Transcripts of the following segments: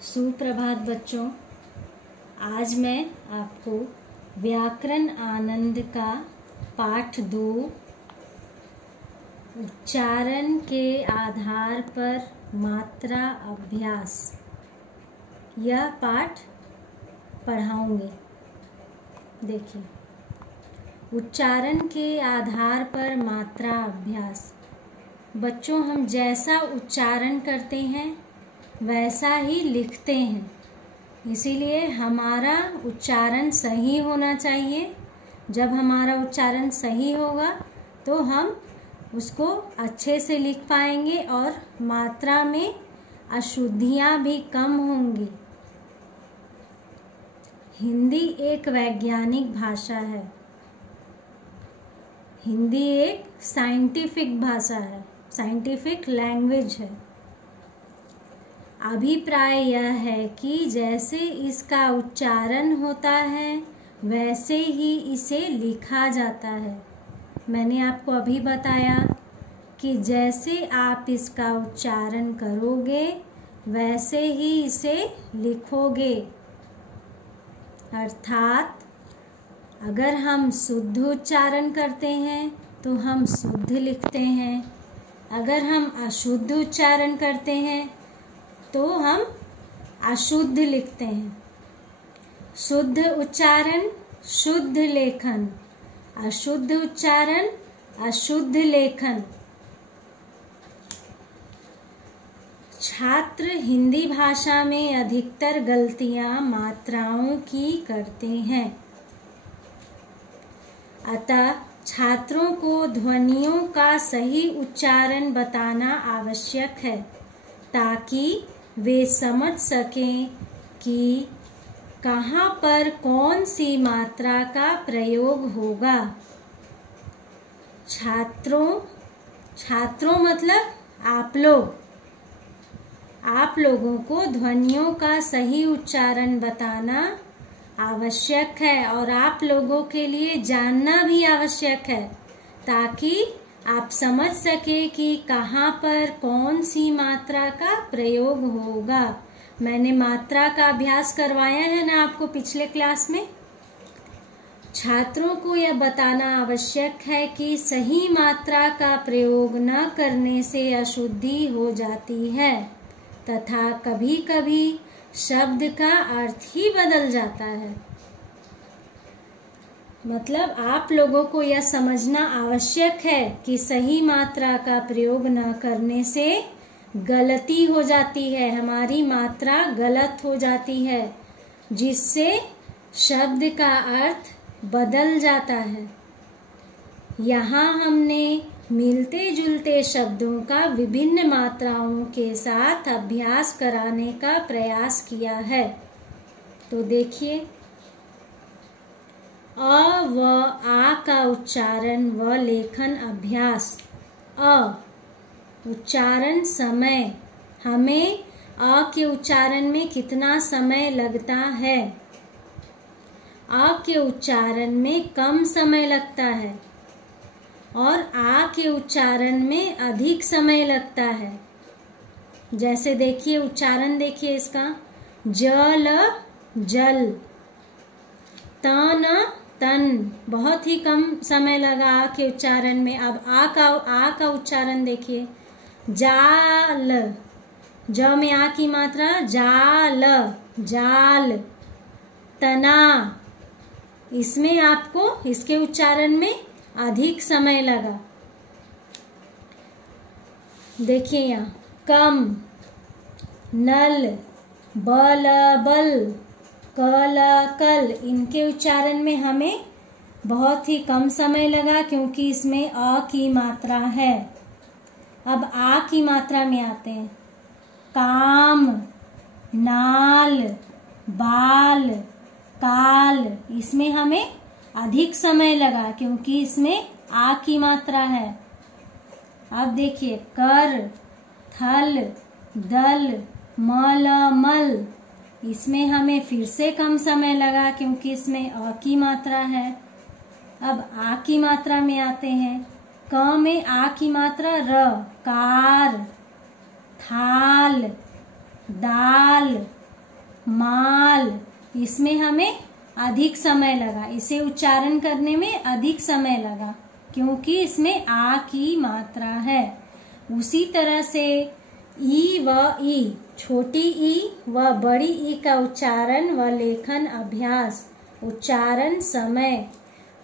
सुप्रभात बच्चों। आज मैं आपको व्याकरण आनंद का पाठ 2 उच्चारण के आधार पर मात्रा अभ्यास यह पाठ पढ़ाऊंगी। देखिए, उच्चारण के आधार पर मात्रा अभ्यास। बच्चों, हम जैसा उच्चारण करते हैं वैसा ही लिखते हैं, इसीलिए हमारा उच्चारण सही होना चाहिए। जब हमारा उच्चारण सही होगा तो हम उसको अच्छे से लिख पाएंगे और मात्रा में अशुद्धियां भी कम होंगी। हिंदी एक वैज्ञानिक भाषा है। हिंदी एक साइंटिफिक भाषा है, साइंटिफिक लैंग्वेज है। अभिप्राय यह है कि जैसे इसका उच्चारण होता है वैसे ही इसे लिखा जाता है। मैंने आपको अभी बताया कि जैसे आप इसका उच्चारण करोगे वैसे ही इसे लिखोगे। अर्थात अगर हम शुद्ध उच्चारण करते हैं तो हम शुद्ध लिखते हैं, अगर हम अशुद्ध उच्चारण करते हैं तो हम अशुद्ध लिखते हैं। शुद्ध उच्चारण शुद्ध लेखन, अशुद्ध उच्चारण अशुद्ध लेखन। छात्र हिंदी भाषा में अधिकतर गलतियां मात्राओं की करते हैं, अतः छात्रों को ध्वनियों का सही उच्चारण बताना आवश्यक है ताकि वे समझ सकें कि कहाँ पर कौन सी मात्रा का प्रयोग होगा। छात्रों मतलब आप लोगों को ध्वनियों का सही उच्चारण बताना आवश्यक है और आप लोगों के लिए जानना भी आवश्यक है ताकि आप समझ सके कि कहाँ पर कौन सी मात्रा का प्रयोग होगा। मैंने मात्रा का अभ्यास करवाया है ना आपको पिछले क्लास में। छात्रों को यह बताना आवश्यक है कि सही मात्रा का प्रयोग न करने से अशुद्धि हो जाती है तथा कभी-कभी शब्द का अर्थ ही बदल जाता है। मतलब आप लोगों को यह समझना आवश्यक है कि सही मात्रा का प्रयोग न करने से गलती हो जाती है, हमारी मात्रा गलत हो जाती है जिससे शब्द का अर्थ बदल जाता है। यहाँ हमने मिलते जुलते शब्दों का विभिन्न मात्राओं के साथ अभ्यास कराने का प्रयास किया है। तो देखिए, अ व आ का उच्चारण व लेखन अभ्यास। अ उच्चारण समय, हमें अ के उच्चारण में कितना समय लगता है। अ के उच्चारण में कम समय लगता है और आ के उच्चारण में अधिक समय लगता है। जैसे देखिए, उच्चारण देखिए इसका, जल जल, तन तन, बहुत ही कम समय लगा आ के उच्चारण में। अब आ का उच्चारण देखिए, जाल, ज में आ की मात्रा, जाल जाल, तना, इसमें आपको इसके उच्चारण में अधिक समय लगा। देखिए यहाँ, कम, नल, बल बल, कल कल, इनके उच्चारण में हमें बहुत ही कम समय लगा क्योंकि इसमें अ की मात्रा है। अब आ की मात्रा में आते हैं, काम, नाल, बाल, काल, इसमें हमें अधिक समय लगा क्योंकि इसमें आ की मात्रा है। अब देखिए, कर, थल, दल, मल मल, इसमें हमें फिर से कम समय लगा क्योंकि इसमें अ की मात्रा है। अब आ की मात्रा में आते हैं, क में आ की मात्रा, र, कार, थाल, दाल, माल, इसमें हमें अधिक समय लगा, इसे उच्चारण करने में अधिक समय लगा क्योंकि इसमें आ की मात्रा है। उसी तरह से ई व ई, छोटी ई व बड़ी ई का उच्चारण व लेखन अभ्यास। उच्चारण समय,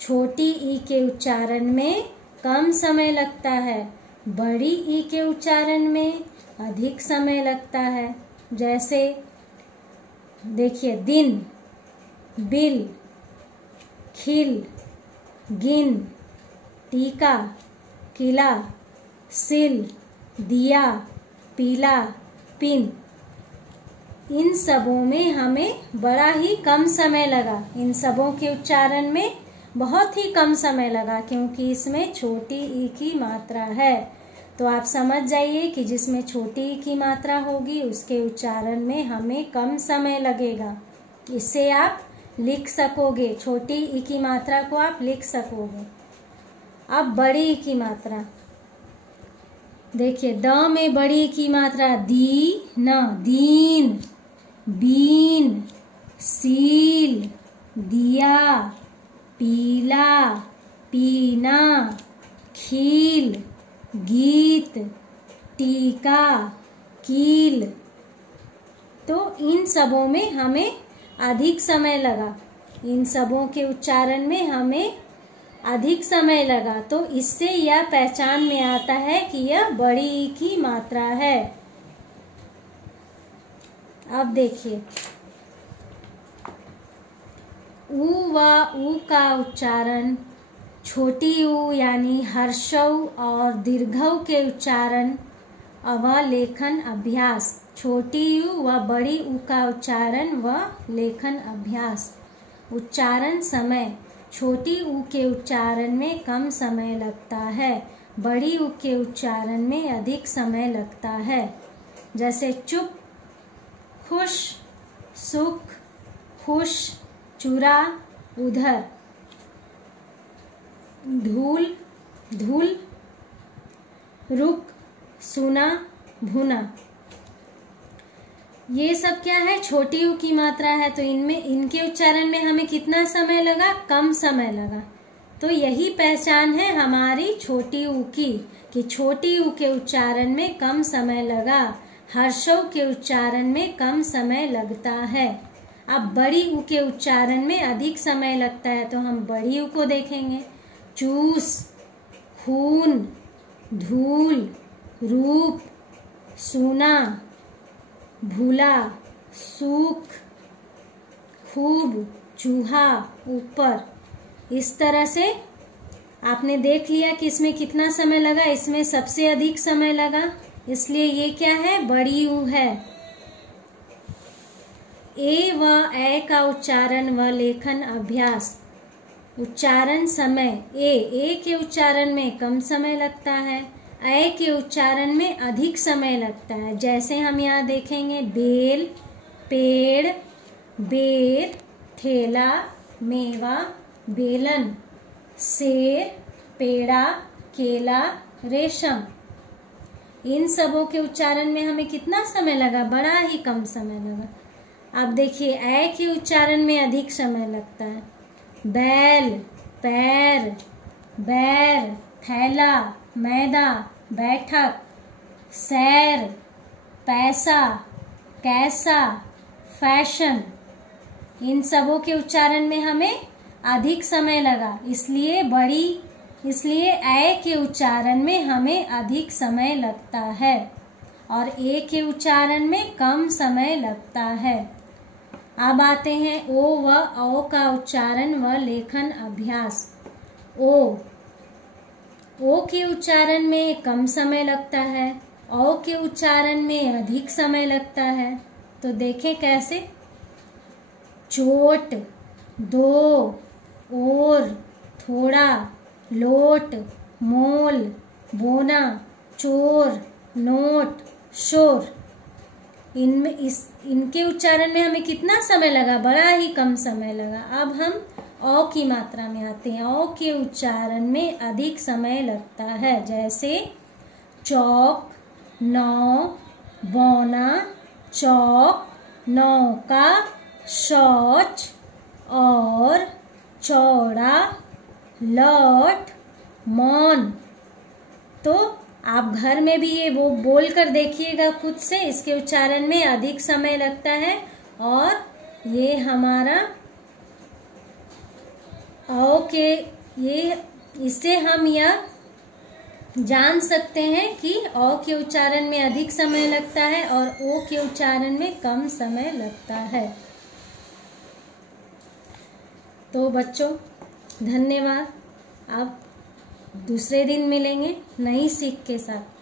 छोटी ई के उच्चारण में कम समय लगता है, बड़ी ई के उच्चारण में अधिक समय लगता है। जैसे देखिए, दिन, बिल, खिल, गिन, टीका, किला, सिल, दिया, पीला, पिन। इन सबों में हमें बड़ा ही कम समय लगा, इन सबों के उच्चारण में बहुत ही कम समय लगा क्योंकि इसमें छोटी ई की मात्रा है। तो आप समझ जाइए कि जिसमें छोटी ई की मात्रा होगी उसके उच्चारण में हमें कम समय लगेगा। इससे आप लिख सकोगे, छोटी ई की मात्रा को आप लिख सकोगे। अब बड़ी ई की मात्रा देखिए, द में बड़ी ई की मात्रा दी न, दीन, बीन, सील, दिया, पीला, पीना, खील, गीत, टीका, कील। तो इन सबों में हमें अधिक समय लगा, इन सबों के उच्चारण में हमें अधिक समय लगा। तो इससे यह पहचान में आता है कि यह बड़ी ई की मात्रा है। अब देखिए, ऊ व ऊ का उच्चारण, छोटी ऊ यानी हर्षऊ और दीर्घऊ के उच्चारण व लेखन अभ्यास। छोटी ऊ व बड़ी ऊ का उच्चारण व लेखन अभ्यास। उच्चारण समय, छोटी ऊ के उच्चारण में कम समय लगता है, बड़ी ऊ के उच्चारण में अधिक समय लगता है। जैसे चुप, खुश, सुख, खुश, चुरा, उधर, धूल, धूल, रुक, सुना, भुना। ये सब क्या है, छोटी ऊ की मात्रा है। तो इनमें, इनके उच्चारण में हमें कितना समय लगा, कम समय लगा। तो यही पहचान है हमारी छोटी ऊ की, कि छोटी ऊ के उच्चारण में कम समय लगा, हर्षऊ के उच्चारण में कम समय लगता है। अब बड़ी ऊ के उच्चारण में अधिक समय लगता है, तो हम बड़ी ऊ को देखेंगे। चूस, खून, धूल, रूप, सूना, भूला, सूख, खूब, चूहा, ऊपर। इस तरह से आपने देख लिया कि इसमें कितना समय लगा, इसमें सबसे अधिक समय लगा, इसलिए ये क्या है, बड़ी ऊ है। ए व ए का उच्चारण व लेखन अभ्यास। उच्चारण समय, ए के उच्चारण में कम समय लगता है, ए के उच्चारण में अधिक समय लगता है। जैसे हम यहाँ देखेंगे, बेल, पेड़, बेर, ठेला, मेवा, बेलन, शेर, पेड़ा, केला, रेशम। इन सबों के उच्चारण में हमें कितना समय लगा, बड़ा ही कम समय लगा। अब देखिए, ए के उच्चारण में अधिक समय लगता है। बैल, पैर, बैर, थैला, मैदा, बैठक, सैर, पैसा, कैसा, फैशन। इन सबों के उच्चारण में हमें अधिक समय लगा, इसलिए ए के उच्चारण में हमें अधिक समय लगता है और ए के उच्चारण में कम समय लगता है। अब आते हैं ओ व औ का उच्चारण व लेखन अभ्यास। ओ के उच्चारण में कम समय लगता है, औ के उच्चारण में अधिक समय लगता है। तो देखें कैसे, चोट, दो, और, थोड़ा, लोट, मोल, बोना, चोर, नोट, शोर। इनके उच्चारण में हमें कितना समय लगा, बड़ा ही कम समय लगा। अब हम औ की मात्रा में आते हैं। औ के उच्चारण में अधिक समय लगता है। जैसे चौक, नौ, बौना, चौक, नौका, शौच और चौड़ा, लौट, मौन। तो आप घर में भी ये वो बोल कर देखिएगा खुद से। इसके उच्चारण में अधिक समय लगता है और ये हमारा औ के ये इससे हम यह जान सकते हैं कि औ के उच्चारण में अधिक समय लगता है और ओ के उच्चारण में कम समय लगता है। तो बच्चों धन्यवाद। अब दूसरे दिन मिलेंगे नई सीख के साथ।